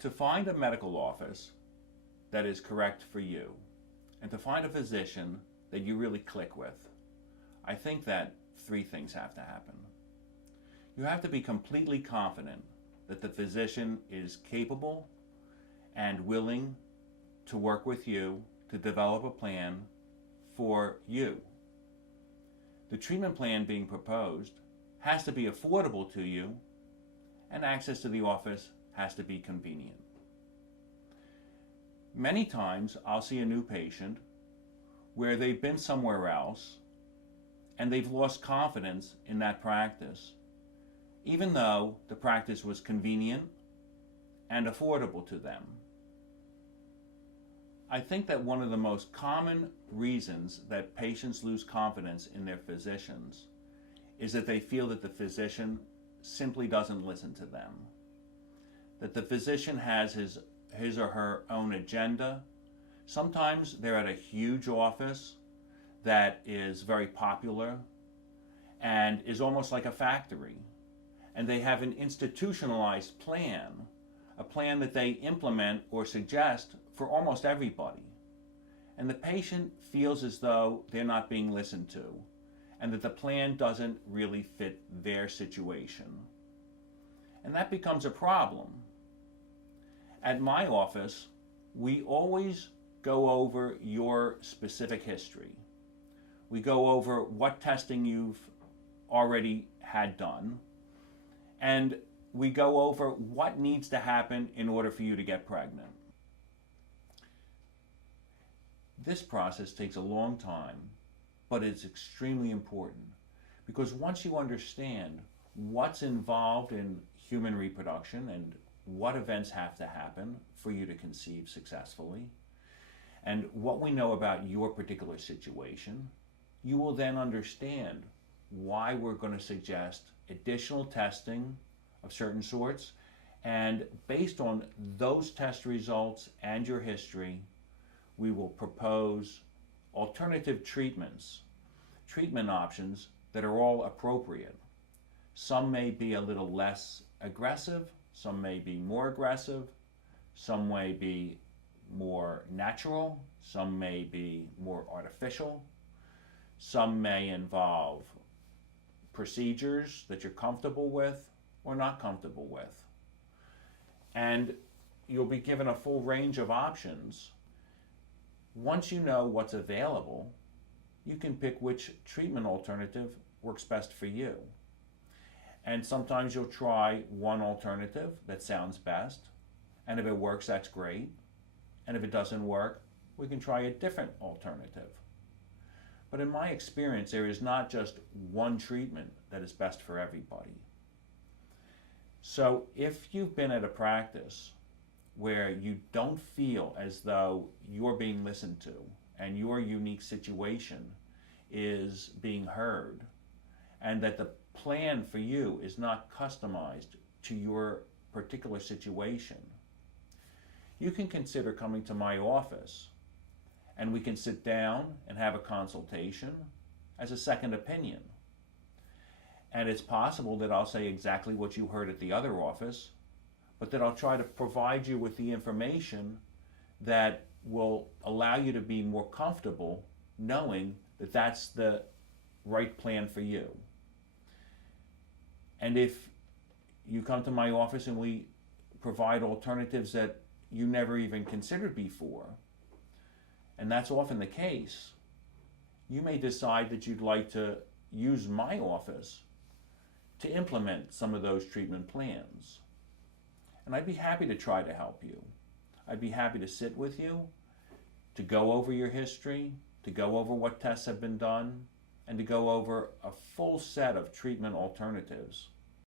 To find a medical office that is correct for you, and to find a physician that you really click with, I think that three things have to happen. You have to be completely confident that the physician is capable and willing to work with you to develop a plan for you. The treatment plan being proposed has to be affordable to you, and access to the office has to be convenient. Many times I'll see a new patient where they've been somewhere else and they've lost confidence in that practice, even though the practice was convenient and affordable to them. I think that one of the most common reasons that patients lose confidence in their physicians is that they feel that the physician simply doesn't listen to them, that the physician has his or her own agenda. Sometimes they're at a huge office that is very popular and is almost like a factory, and they have an institutionalized plan, a plan that they implement or suggest for almost everybody. And the patient feels as though they're not being listened to, and that the plan doesn't really fit their situation. And that becomes a problem. At my office, we always go over your specific history. We go over what testing you've already had done, and we go over what needs to happen in order for you to get pregnant. This process takes a long time, but it's extremely important, because once you understand what's involved in human reproduction and what events have to happen for you to conceive successfully, and what we know about your particular situation, you will then understand why we're going to suggest additional testing of certain sorts, and based on those test results and your history, we will propose alternative treatment options that are all appropriate. Some may be a little less aggressive, some may be more aggressive, some may be more natural, some may be more artificial, some may involve procedures that you're comfortable with or not comfortable with. And you'll be given a full range of options. Once you know what's available, you can pick which treatment alternative works best for you. And sometimes you'll try one alternative that sounds best, and if it works, that's great. And if it doesn't work, we can try a different alternative. But in my experience, there is not just one treatment that is best for everybody. So if you've been at a practice where you don't feel as though you're being listened to and your unique situation is being heard, and that the plan for you is not customized to your particular situation, you can consider coming to my office, and we can sit down and have a consultation as a second opinion. And it's possible that I'll say exactly what you heard at the other office, but that I'll try to provide you with the information that will allow you to be more comfortable knowing that that's the right plan for you. And if you come to my office and we provide alternatives that you never even considered before, and that's often the case, you may decide that you'd like to use my office to implement some of those treatment plans. And I'd be happy to try to help you. I'd be happy to sit with you, to go over your history, to go over what tests have been done, and to go over a full set of treatment alternatives